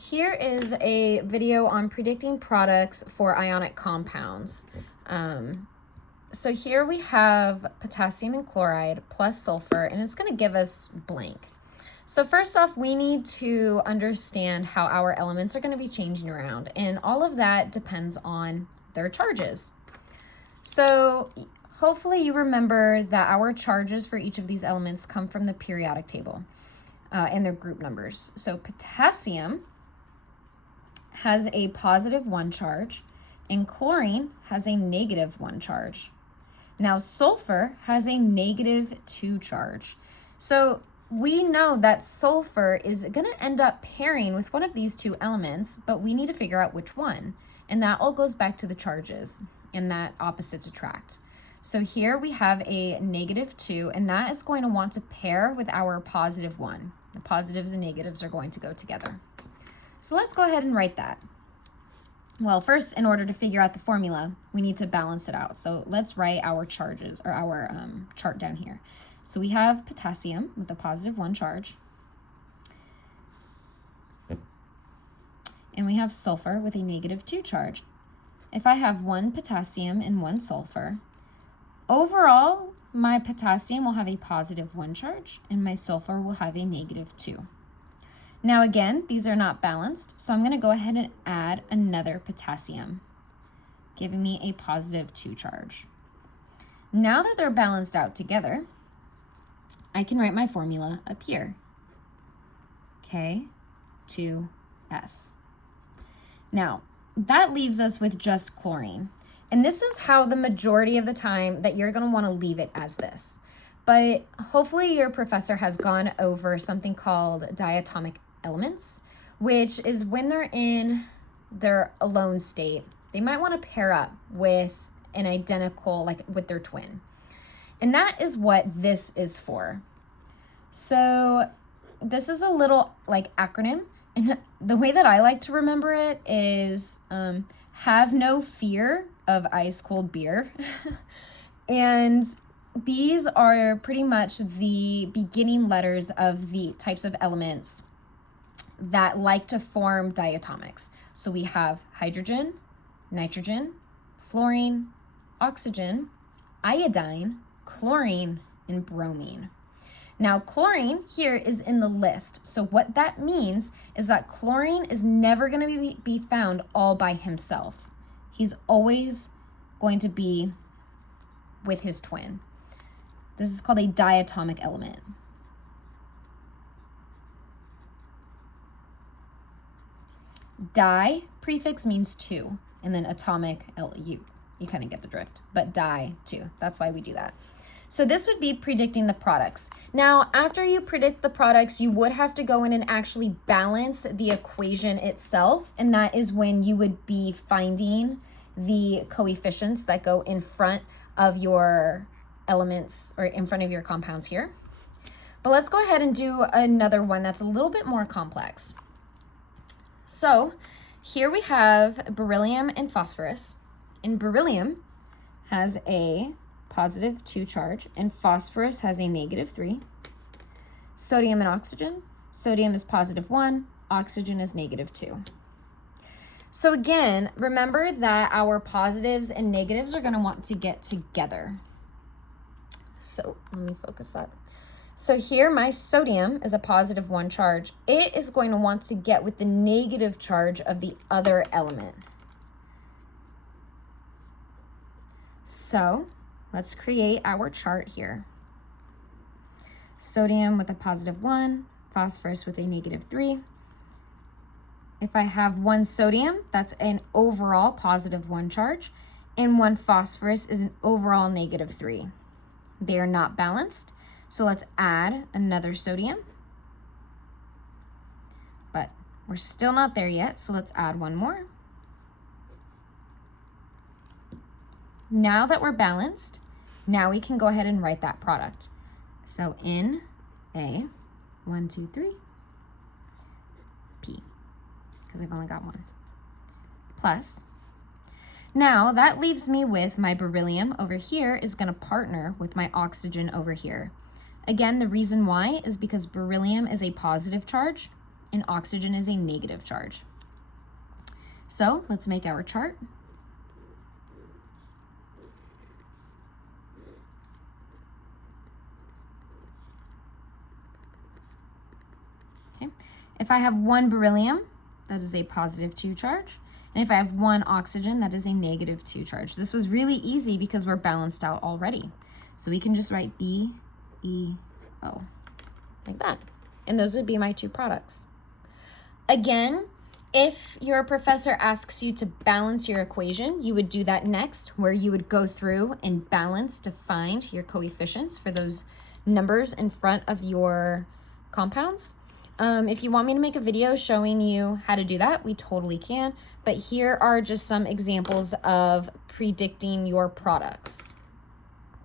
Here is a video on predicting products for ionic compounds. So here we have potassium and chloride plus sulfur, and it's going to give us blank. So first off, we need to understand how our elements are going to be changing around, and all of that depends on their charges. So hopefully you remember that our charges for each of these elements come from the periodic table and their group numbers. So potassium has a +1 charge, and chlorine has a -1 charge. Now sulfur has a -2 charge. So we know that sulfur is going to end up pairing with one of these two elements, but we need to figure out which one. And that all goes back to the charges and that opposites attract. So here we have a -2, and that is going to want to pair with our +1. The positives and negatives are going to go together. So let's go ahead and write that. Well, first, in order to figure out the formula, we need to balance it out. So let's write our charges, or our chart down here. So we have potassium with a +1 charge. And we have sulfur with a -2 charge. If I have 1 potassium and 1 sulfur, overall, my potassium will have a +1 charge, and my sulfur will have a -2. Now again, these are not balanced, so I'm going to go ahead and add another potassium, giving me a +2 charge. Now that they're balanced out together, I can write my formula up here, K2S. Now, that leaves us with just chlorine, and this is how the majority of the time that you're going to want to leave it as this. But hopefully your professor has gone over something called diatomic elements, which is when they're in their alone state, they might want to pair up with an identical, like with their twin. And that is what this is for. So this is a little like acronym, and the way that I like to remember it is have no fear of ice cold beer. And these are pretty much the beginning letters of the types of elements that like to form diatomics. So we have hydrogen, nitrogen, fluorine, oxygen, iodine, chlorine, and bromine. Now chlorine here is in the list. So what that means is that chlorine is never going to be found all by himself. He's always going to be with his twin. This is called a diatomic element. Di prefix means 2, and then atomic, you kind of get the drift, but di 2. That's why we do that. So this would be predicting the products. Now, after you predict the products, you would have to go in and actually balance the equation itself, and that is when you would be finding the coefficients that go in front of your elements or in front of your compounds here. But let's go ahead and do another one that's a little bit more complex. So here we have beryllium and phosphorus, and beryllium has a +2 charge, and phosphorus has a -3. Sodium and oxygen, sodium is +1, oxygen is -2. So again, remember that our positives and negatives are going to want to get together. So let me focus that. So here my sodium is a +1 charge. It is going to want to get with the negative charge of the other element. So let's create our chart here. Sodium with a +1, phosphorus with a -3. If I have 1 sodium, that's an overall +1 charge, and 1 phosphorus is an overall -3. They are not balanced, so let's add another sodium. But we're still not there yet, so let's add one more. Now that we're balanced, now we can go ahead and write that product. So in A, 1, 2, 3, P, because I've only got one, plus. Now that leaves me with my beryllium over here is going to partner with my oxygen over here. Again, the reason why is because beryllium is a positive charge and oxygen is a negative charge. So let's make our chart. Okay. If I have 1 beryllium, that is a positive 2 charge. And if I have 1 oxygen, that is a negative 2 charge. This was really easy because we're balanced out already. So we can just write B, E, O, like that. And those would be my 2 products. Again, if your professor asks you to balance your equation, you would do that next, where you would go through and balance to find your coefficients for those numbers in front of your compounds. If you want me to make a video showing you how to do that, we totally can. But here are just some examples of predicting your products.